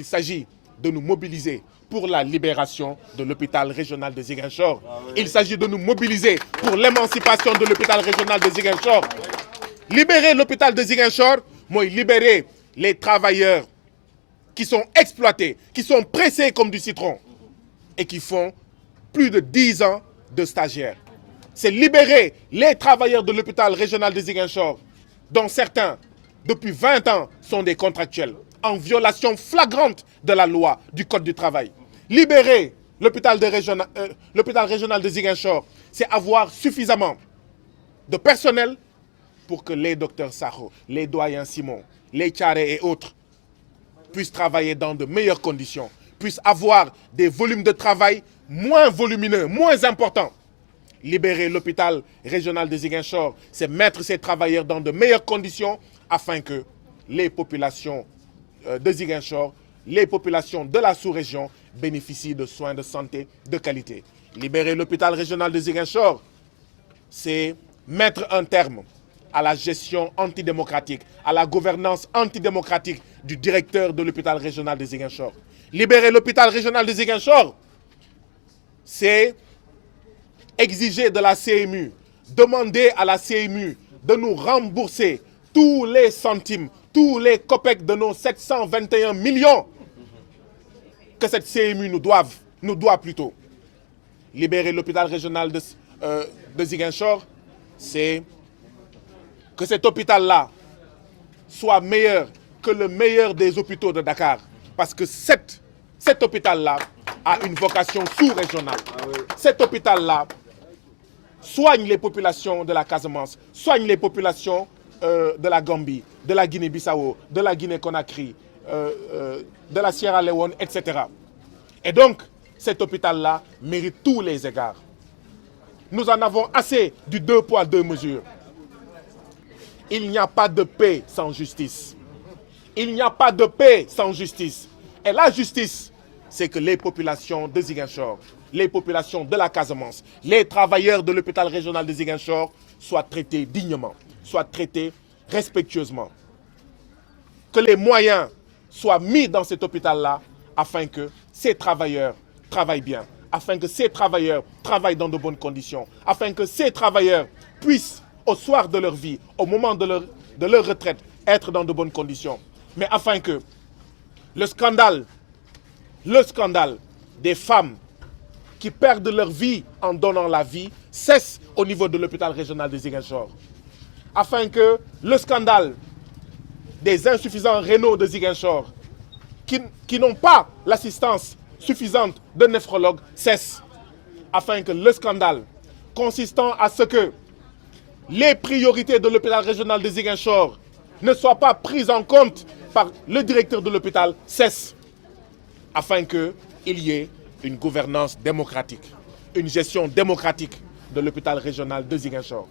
il s'agit de nous mobiliser pour la libération de l'hôpital régional de Ziguinchor. Il s'agit de nous mobiliser pour l'émancipation de l'hôpital régional de Ziguinchor. Libérer l'hôpital de Ziguinchor, moi, libérer les travailleurs qui sont exploités, qui sont pressés comme du citron et qui font plus de 10 ans de stagiaires. C'est libérer les travailleurs de l'hôpital régional de Ziguinchor, dont certains, depuis 20 ans, sont des contractuels, en violation flagrante de la loi du Code du travail. Libérer l'hôpital régional de Ziguinchor, c'est avoir suffisamment de personnel pour que les docteurs Sakho, les doyens Simon, les Tchare et autres puissent travailler dans de meilleures conditions, puissent avoir des volumes de travail moins volumineux, moins importants. Libérer l'hôpital régional de Ziguinchor, c'est mettre ces travailleurs dans de meilleures conditions afin que les populations de Ziguinchor, les populations de la sous-région bénéficient de soins de santé de qualité. Libérer l'hôpital régional de Ziguinchor, c'est mettre un terme à la gestion antidémocratique, à la gouvernance antidémocratique du directeur de l'hôpital régional de Ziguinchor. Libérer l'hôpital régional de Ziguinchor, c'est exiger de la CMU, demander à la CMU de nous rembourser tous les centimes, tous les copecs de nos 721 millions que cette CMU nous doit plutôt. Libérer l'hôpital régional de Ziguinchor, c'est que cet hôpital-là soit meilleur que le meilleur des hôpitaux de Dakar. Parce que cet hôpital-là a une vocation sous-régionale. Cet hôpital-là soigne les populations de la Casamance, soigne les populations de la Gambie, de la Guinée-Bissau, de la Guinée-Conakry, de la Sierra Leone, etc. Et donc, cet hôpital-là mérite tous les égards. Nous en avons assez du 2 poids, 2 mesures. Il n'y a pas de paix sans justice. Il n'y a pas de paix sans justice. Et la justice, c'est que les populations de Ziguinchor, les populations de la Casamance, les travailleurs de l'hôpital régional de Ziguinchor soient traités dignement, soient traités respectueusement. Que les moyens soient mis dans cet hôpital-là afin que ces travailleurs travaillent bien, afin que ces travailleurs travaillent dans de bonnes conditions, afin que ces travailleurs puissent, au soir de leur vie, au moment de leur retraite, être dans de bonnes conditions. Mais afin que le scandale des femmes qui perdent leur vie en donnant la vie cesse au niveau de l'hôpital régional de Ziguinchor. Afin que le scandale des insuffisants rénaux de Ziguinchor, qui n'ont pas l'assistance suffisante de néphrologues, cesse. Afin que le scandale consistant à ce que les priorités de l'hôpital régional de Ziguinchor ne soient pas prises en compte par le directeur de l'hôpital cesse. Afin qu'il y ait une gouvernance démocratique, une gestion démocratique de l'hôpital régional de Ziguinchor.